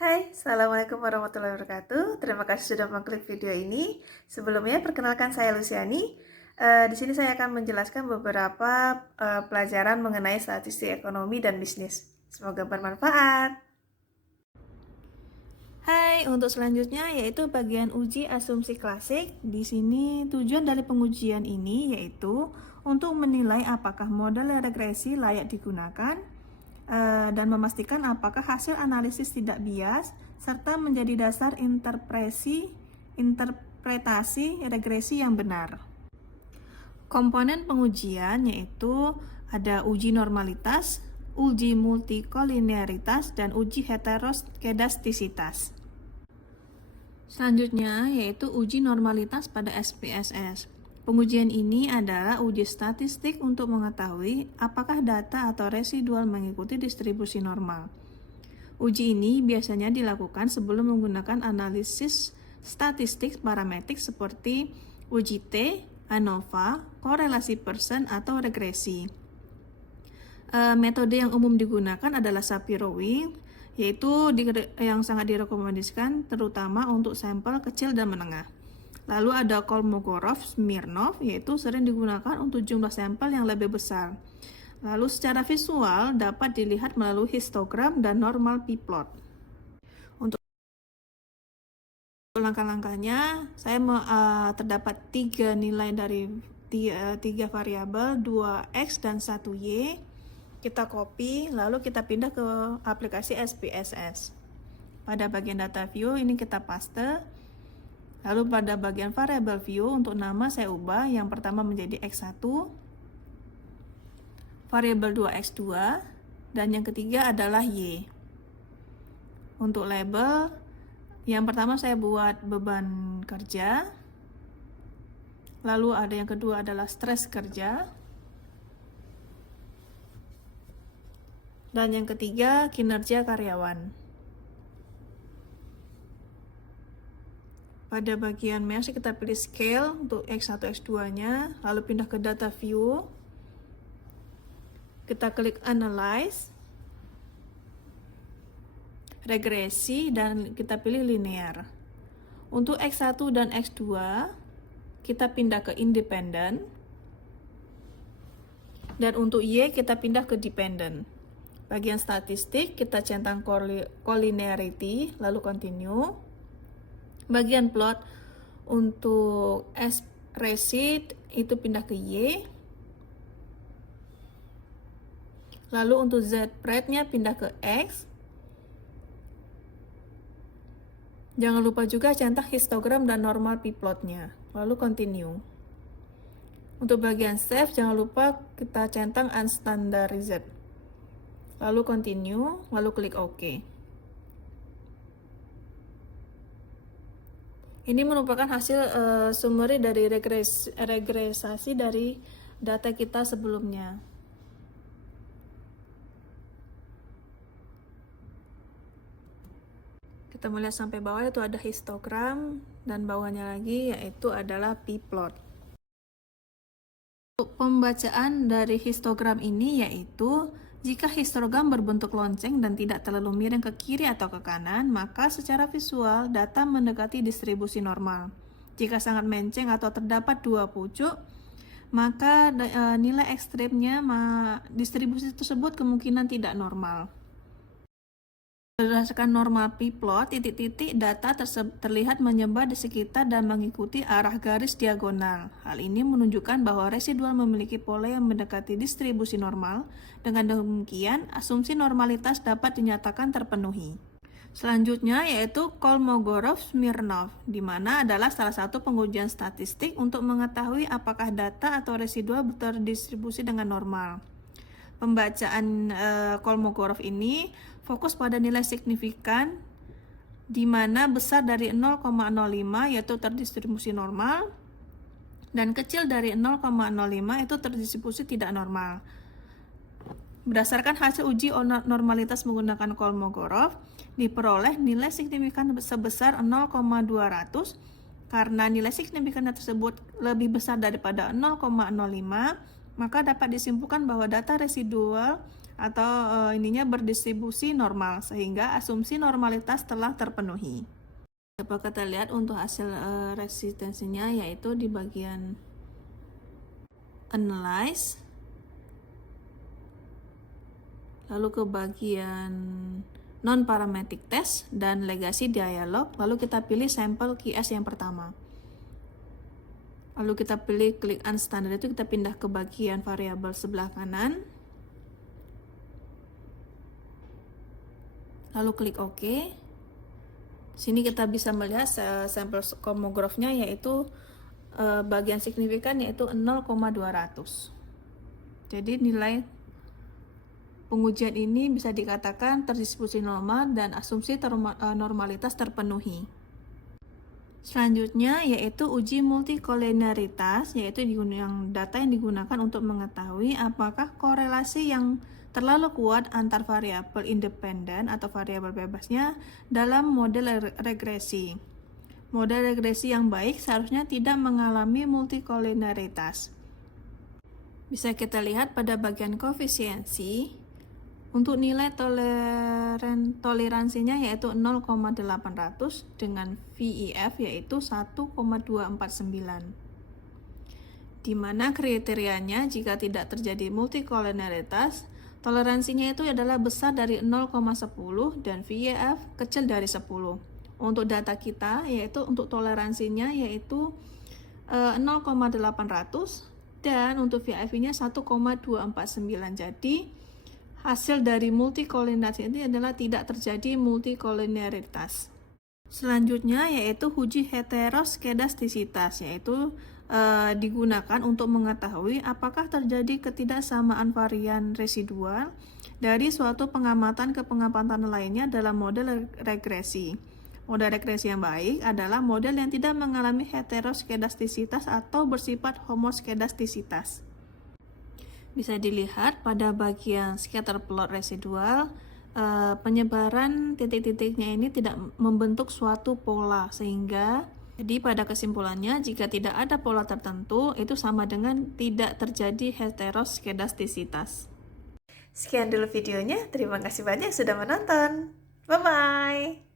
Hai, Assalamualaikum warahmatullahi wabarakatuh. Terima kasih sudah mengklik video ini. Sebelumnya, perkenalkan saya Luciani. Di sini saya akan menjelaskan beberapa pelajaran mengenai statistik ekonomi dan bisnis. Semoga bermanfaat. Hai, untuk selanjutnya yaitu bagian uji asumsi klasik. Di sini tujuan dari pengujian ini yaitu untuk menilai apakah model regresi layak digunakan dan memastikan apakah hasil analisis tidak bias serta menjadi dasar interpretasi regresi yang benar. Komponen pengujian yaitu ada uji normalitas, uji multikolinearitas, dan uji heteroskedastisitas. Selanjutnya yaitu uji normalitas pada SPSS. Pengujian ini adalah uji statistik untuk mengetahui apakah data atau residual mengikuti distribusi normal. Uji ini biasanya dilakukan sebelum menggunakan analisis statistik parametrik seperti uji T, ANOVA, korelasi Pearson, atau regresi. Metode yang umum digunakan adalah Shapiro-Wilk, yaitu yang sangat direkomendasikan terutama untuk sampel kecil dan menengah. Lalu ada Kolmogorov-Smirnov, yaitu sering digunakan untuk jumlah sampel yang lebih besar. Lalu secara visual dapat dilihat melalui histogram dan normal p-plot. Untuk langkah-langkahnya, saya terdapat 3 nilai dari 3 variabel, 2x dan 1y. Kita copy, lalu kita pindah ke aplikasi SPSS. Pada bagian data view ini kita paste. Lalu pada bagian variable view untuk nama saya ubah, yang pertama menjadi x1, variabel 2x2, dan yang ketiga adalah y. Untuk label, yang pertama saya buat beban kerja, lalu ada yang kedua adalah stres kerja, dan yang ketiga kinerja karyawan. Pada bagian mesh kita pilih scale untuk x1, x2 nya, lalu pindah ke data view, kita klik analyze, regresi, dan kita pilih linear. Untuk x1 dan x2 kita pindah ke independent, dan untuk y kita pindah ke dependent. Bagian statistik kita centang collinearity, lalu continue. Bagian plot untuk S receipt itu pindah ke Y. Lalu untuk Z rate-nya pindah ke X. Jangan lupa juga centang histogram dan normal p-plotnya. Lalu continue. Untuk bagian save jangan lupa kita centang unstandarized. Lalu continue, lalu klik OK. Ini merupakan hasil summary dari regresasi dari data kita sebelumnya. Kita melihat sampai bawah itu ada histogram, dan bawahnya lagi yaitu adalah p-plot. Untuk pembacaan dari histogram ini yaitu jika histogram berbentuk lonceng dan tidak terlalu miring ke kiri atau ke kanan, maka secara visual data mendekati distribusi normal. Jika sangat menceng atau terdapat dua pucuk, maka nilai ekstrimnya distribusi tersebut kemungkinan tidak normal. Berdasarkan normal p-plot, titik-titik data terlihat menyebar di sekitar dan mengikuti arah garis diagonal. Hal ini menunjukkan bahwa residual memiliki pola yang mendekati distribusi normal. Dengan demikian, asumsi normalitas dapat dinyatakan terpenuhi. Selanjutnya yaitu Kolmogorov-Smirnov, di mana adalah salah satu pengujian statistik untuk mengetahui apakah data atau residual terdistribusi dengan normal. Pembacaan Kolmogorov ini fokus pada nilai signifikan di mana besar dari 0,05 yaitu terdistribusi normal dan kecil dari 0,05 itu terdistribusi tidak normal. Berdasarkan hasil uji normalitas menggunakan Kolmogorov, diperoleh nilai signifikan sebesar 0,200. Karena nilai signifikan tersebut lebih besar daripada 0,05, maka dapat disimpulkan bahwa data residual atau ininya berdistribusi normal, sehingga asumsi normalitas telah terpenuhi. Dapat kita lihat untuk hasil resistensinya, yaitu di bagian analyze, lalu ke bagian non-parametric test dan legacy dialog, lalu kita pilih sampel QS yang pertama. Lalu kita pilih klik unstandard, itu kita pindah ke bagian variabel sebelah kanan. Lalu klik OK. Sini kita bisa melihat sampel komografnya, yaitu bagian signifikan yaitu 0,200. Jadi nilai pengujian ini bisa dikatakan terdistribusi normal dan asumsi normalitas terpenuhi. Selanjutnya yaitu uji multikoliniaritas, yaitu yang data yang digunakan untuk mengetahui apakah korelasi yang terlalu kuat antar variabel independen atau variabel bebasnya dalam model regresi. Model regresi yang baik seharusnya tidak mengalami multikoliniaritas. Bisa kita lihat pada bagian koefisiensi. Untuk nilai toleransinya yaitu 0,800 dengan VEF yaitu 1,249. Di mana kriterianya jika tidak terjadi multikoliniaritas, toleransinya itu adalah besar dari 0,10 dan VEF kecil dari 10. Untuk data kita yaitu untuk toleransinya yaitu 0,800 dan untuk VEF-nya 1,249. Jadi hasil dari multikoliniaritas ini adalah tidak terjadi multikoliniaritas. Selanjutnya yaitu uji heteroskedastisitas, yaitu digunakan untuk mengetahui apakah terjadi ketidaksamaan varian residual dari suatu pengamatan ke pengamatan lainnya dalam model regresi. Model regresi yang baik adalah model yang tidak mengalami heteroskedastisitas atau bersifat homoskedastisitas. Bisa dilihat pada bagian scatter plot residual, penyebaran titik-titiknya ini tidak membentuk suatu pola, sehingga jadi pada kesimpulannya jika tidak ada pola tertentu itu sama dengan tidak terjadi heteroskedastisitas. Sekian dulu videonya, terima kasih banyak sudah menonton. Bye bye.